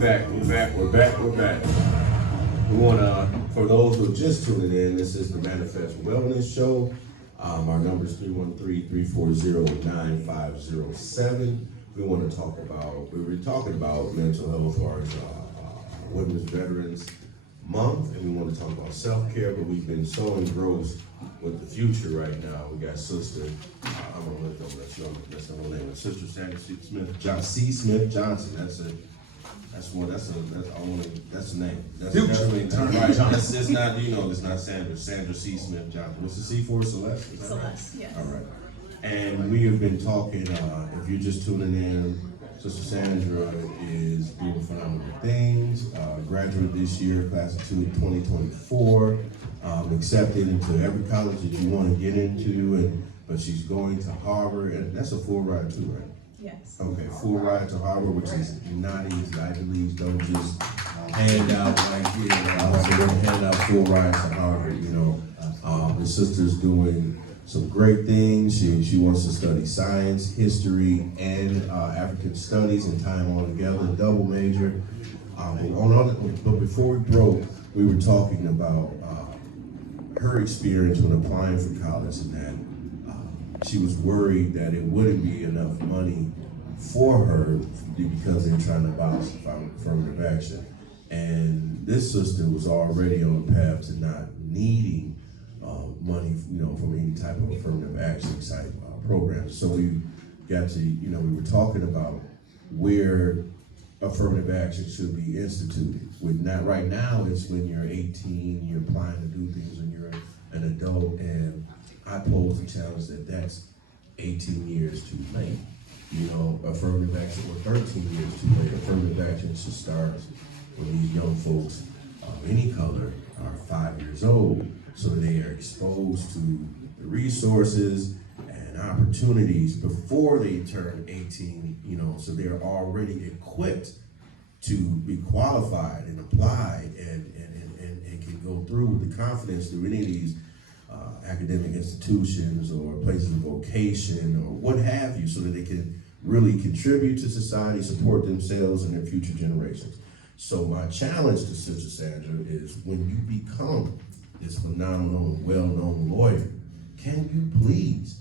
We're back. We want to, for those who are just tuning in, this is the Manifest Wellness Show. Our number is 313-340-9507. We were talking about mental health or Women's Veterans Month, and we want to talk about self-care, but we've been so engrossed with the future right now. We got Sister, I'm going to let them, that's her name, Sister Sandra C. Smith Johnson. That's the name. That's definitely right. It's not, it's not Sandra C. Smith Johnson. What's the C for? Celeste? Celeste, yes. All right. And we have been talking, if you're just tuning in, Sister Sandra is doing phenomenal things. Graduate this year, class of 2024, accepted into every college that you want to get into, but she's going to Harvard, and that's a full ride too, right? Yes. Okay, full ride to Harvard, which is not easy. Ivy Leagues don't just hand out like here. They don't hand out full rides to Harvard. The sister's doing some great things. She wants to study science, history, and African studies and tie them all together, double major. But before we broke, we were talking about her experience when applying for college, and that she was worried that it wouldn't be enough money for her because they're trying to abolish affirmative action. And this sister was already on the path to not needing money, from any type of affirmative action type programs. So we got to, we were talking about where affirmative action should be instituted. Right now, it's when you're 18, you're applying to do things when you're an adult, and I pose the challenge that that's 18 years too late. Affirmative action, or 13 years too late. Affirmative action should start when these young folks of any color are 5 years old, so that they are exposed to the resources and opportunities before they turn 18, so they're already equipped to be qualified and applied and can go through with the confidence through any of these academic institutions or places of vocation or what have you, so that they can really contribute to society, support themselves and their future generations. So my challenge to Sister Sandra is, when you become this phenomenal, well-known lawyer, can you please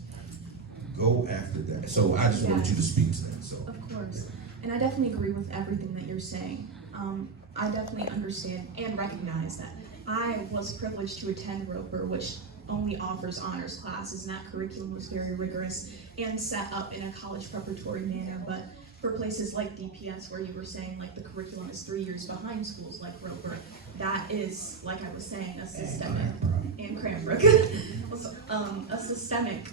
go after that? So I just wanted you to speak to that. So of course, and I definitely agree with everything that you're saying. I definitely understand and recognize that I was privileged to attend Roper, which only offers honors classes, and that curriculum was very rigorous and set up in a college preparatory manner. But for places like DPS, where you were saying like the curriculum is 3 years behind schools like Roper, that is, like I was saying, a systemic, and Cranbrook, a systemic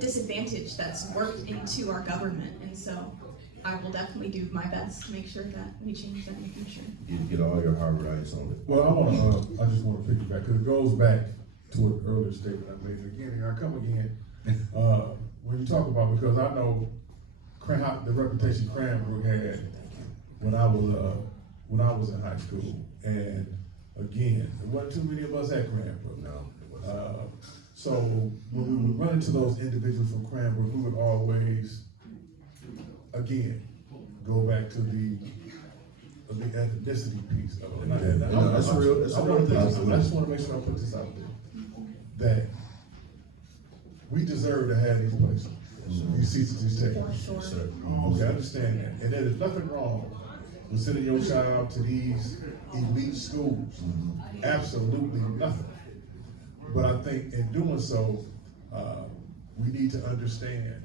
disadvantage that's worked into our government. And so I will definitely do my best to make sure that we change that in the future. You get all your Harvard rights on it. Well, I just want to piggyback, because it goes back to an earlier statement I made. Again, here I come again. When you talk about, because I know the reputation Cranbrook had when I was in high school, and again, there wasn't too many of us at Cranbrook. No. So when we would run into those individuals from Cranbrook, we would always, again, go back to the ethnicity piece of it. That's real. That's I just want to make sure I put this out there, that we deserve to have these places. These seats at these tables. For sure. Okay, I understand that. And there is nothing wrong with sending your child to these elite schools. Absolutely nothing. But I think in doing so, we need to understand,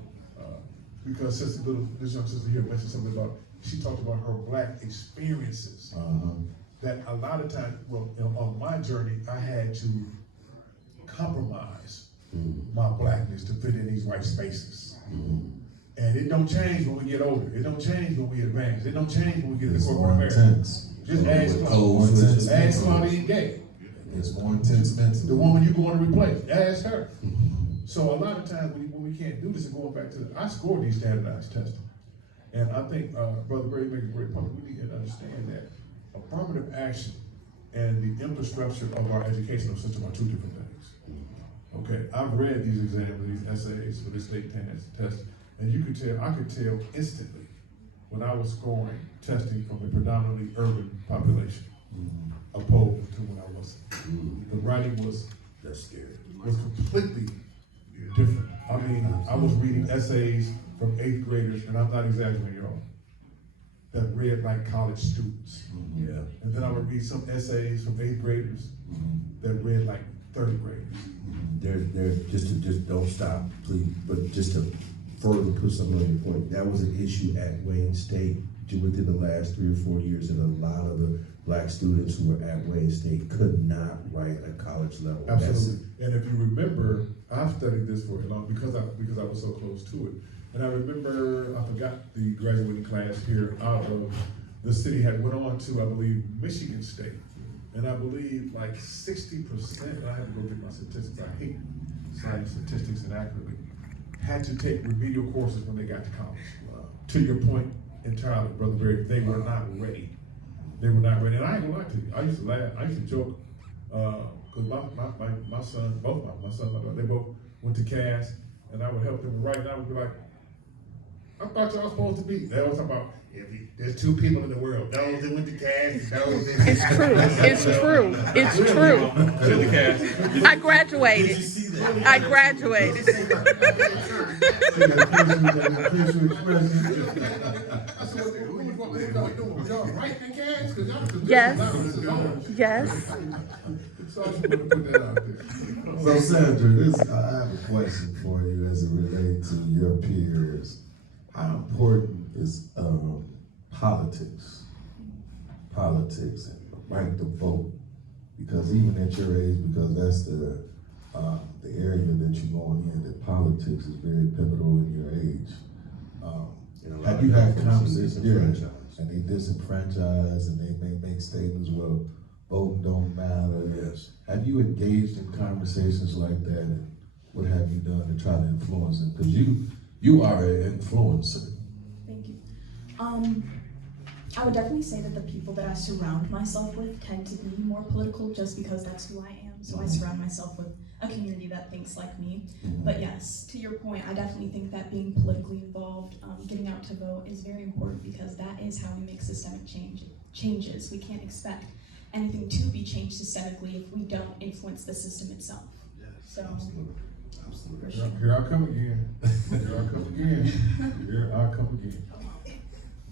because this young sister here mentioned something about, she talked about her Black experiences. That a lot of times, on my journey, I had to compromise my Blackness to fit in these white spaces. And it don't change when we get older. It don't change when we advance. It don't change when we get into corporate America. Just ask Claudia Gay. It's more intense mentally. The woman you're going to replace, ask her. So a lot of times when we can't do this, and going back to, I scored these standardized testing. And I think Brother Brady made a great point. We need to understand that affirmative action and the infrastructure of our educational system are two different things. Okay, I've read these exams, these essays for the state test, and I could tell instantly when I was scoring testing from a predominantly urban population, opposed to when I wasn't. The writing was That's scary. completely different. I mean, I was reading essays from 8th graders, and I'm not exaggerating, y'all, that read like college students. Yeah. And then I would read some essays from 8th graders that read like 3rd graders. Just don't stop, please, but just to further put something on your point, that was an issue at Wayne State within the last 3 or 4 years, and a lot of the black students who were at Wayne State could not write at college level. Absolutely. And if you remember, I've studied this for a long, because I was so close to it. And I remember, I forgot the graduating class here out of the city had went on to, I believe, Michigan State. And I believe like 60%, and I had to go get my statistics, I hate citing statistics inaccurately, had to take remedial courses when they got to college. To your point entirely, Brother Barry, they were not ready. They were not ready. And I ain't gonna lie to you, I used to laugh, I used to joke, because my son, both my son, my daughter, they both went to Cass, and I would help them write, and I would be like, I thought y'all supposed to be. They always talk about, there's 2 people in the world, those that went to Cass and those that... It's true. It's true. It's true. To the Cass. I graduated. I graduated. Yes. Yes. So Sandra, I have a question for you as it relates to your peers. How important is politics and right to vote? Because even at your age, because that's the area that you're going in, that politics is very pivotal in your age. Have you had conversations? Yeah, and they disenfranchise, and they may make statements, well, voting don't matter. Yes. Have you engaged in conversations like that, and what have you done to try to influence them? Because you are an influencer. Thank you. I would definitely say that the people that I surround myself with tend to be more political just because that's who I am. So I surround myself with a community that thinks like me. But yes, to your point, I definitely think that being politically involved, getting out to vote is very important because that is how we make systemic changes. We can't expect anything to be changed systemically if we don't influence the system itself. Yes, So, absolutely. for sure. Here I come again. Here I come again. Here I come again.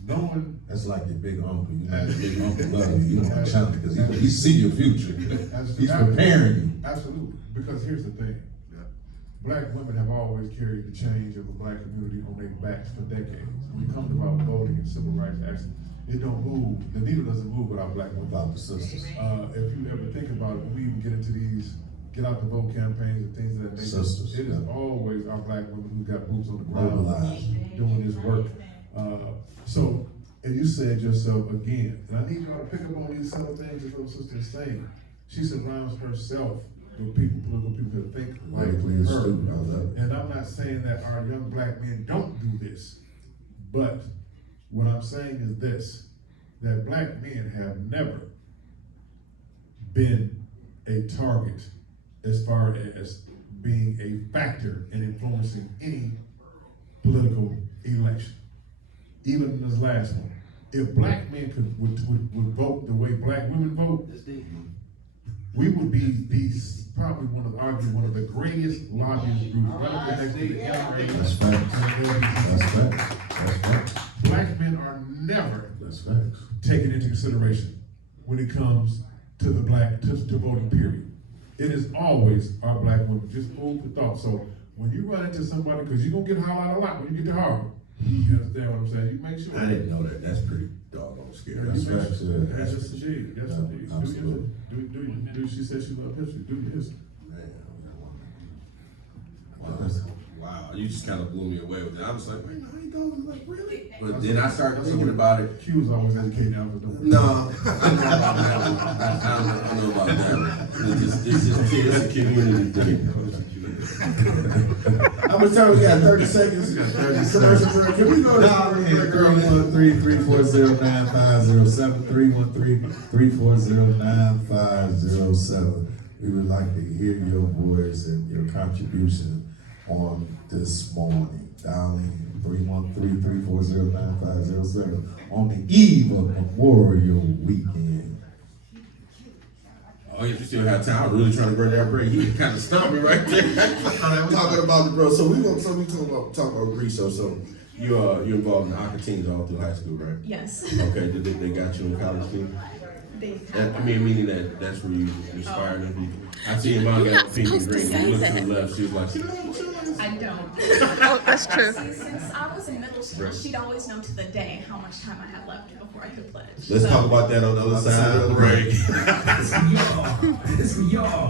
Knowing That's like your big uncle. You know, your big uncle love you. You don't want to challenge because he see your future. He's preparing you. Absolutely. Because here's the thing. Black women have always carried the change of the black community on their backs for decades. When it comes about voting and civil rights action, it don't move. The needle doesn't move without black women. Without the sisters. If you ever think about it, when we even get into these get out the vote campaigns and things of that nature, Sisters, it is always our black women who got boots on the ground doing this work. So, and you said yourself again, and I need y'all to pick up on these subtle things that your sister is saying. She surrounds herself with people, political people that think like her. And I'm not saying that our young black men don't do this, but what I'm saying is this, that black men have never been a target as far as being a factor in influencing any political election. Even in this last one, if black men would vote the way black women vote, we would be probably one of the greatest lobbyist groups right up there next to the NRA. That's facts. That's facts. Black men are never That's facts. taken into consideration when it comes to the to voting period. It is always our black women. Just food for thought. So when you run into somebody, because you're gonna get hollered out a lot when you get to Harvard. You understand what I'm saying? You make sure. I didn't know that. That's pretty doggone scary. Yes, facts. indeed. Yes, indeed. Absolutely. Do she said she loved history. Do your history. Wow, you just kind of blew me away with that. I was like, wait, no, he don't. Like, really? But then I started thinking about it. Q was always educating Alpha doing. No, I know about that one. I know about that one. It's just a community thing. I'm gonna tell you, we got 30 seconds. Commercial break. Can we go to Girl 1-340-9507 313-340-9507. We would like to hear your voice and your contribution on this morning. Dialing 313-340-9507 on the eve of Memorial Weekend. Oh, yeah, you still have time. I was really trying to bring that break. You kind of stumped me right there. Talking about the bro. So we talk about Greece. So you're involved in hockey teams all through high school, right? Yes. Okay. Did they got you in college too? Meaning that's where you inspired them. I see your mom got a pink and green. You look to the left. She was like, I don't. Oh, that's true. See, since I was in middle school, she'd always know to the day how much time I had left before I could pledge. let's talk about that on the other side of the break. It's for y'all.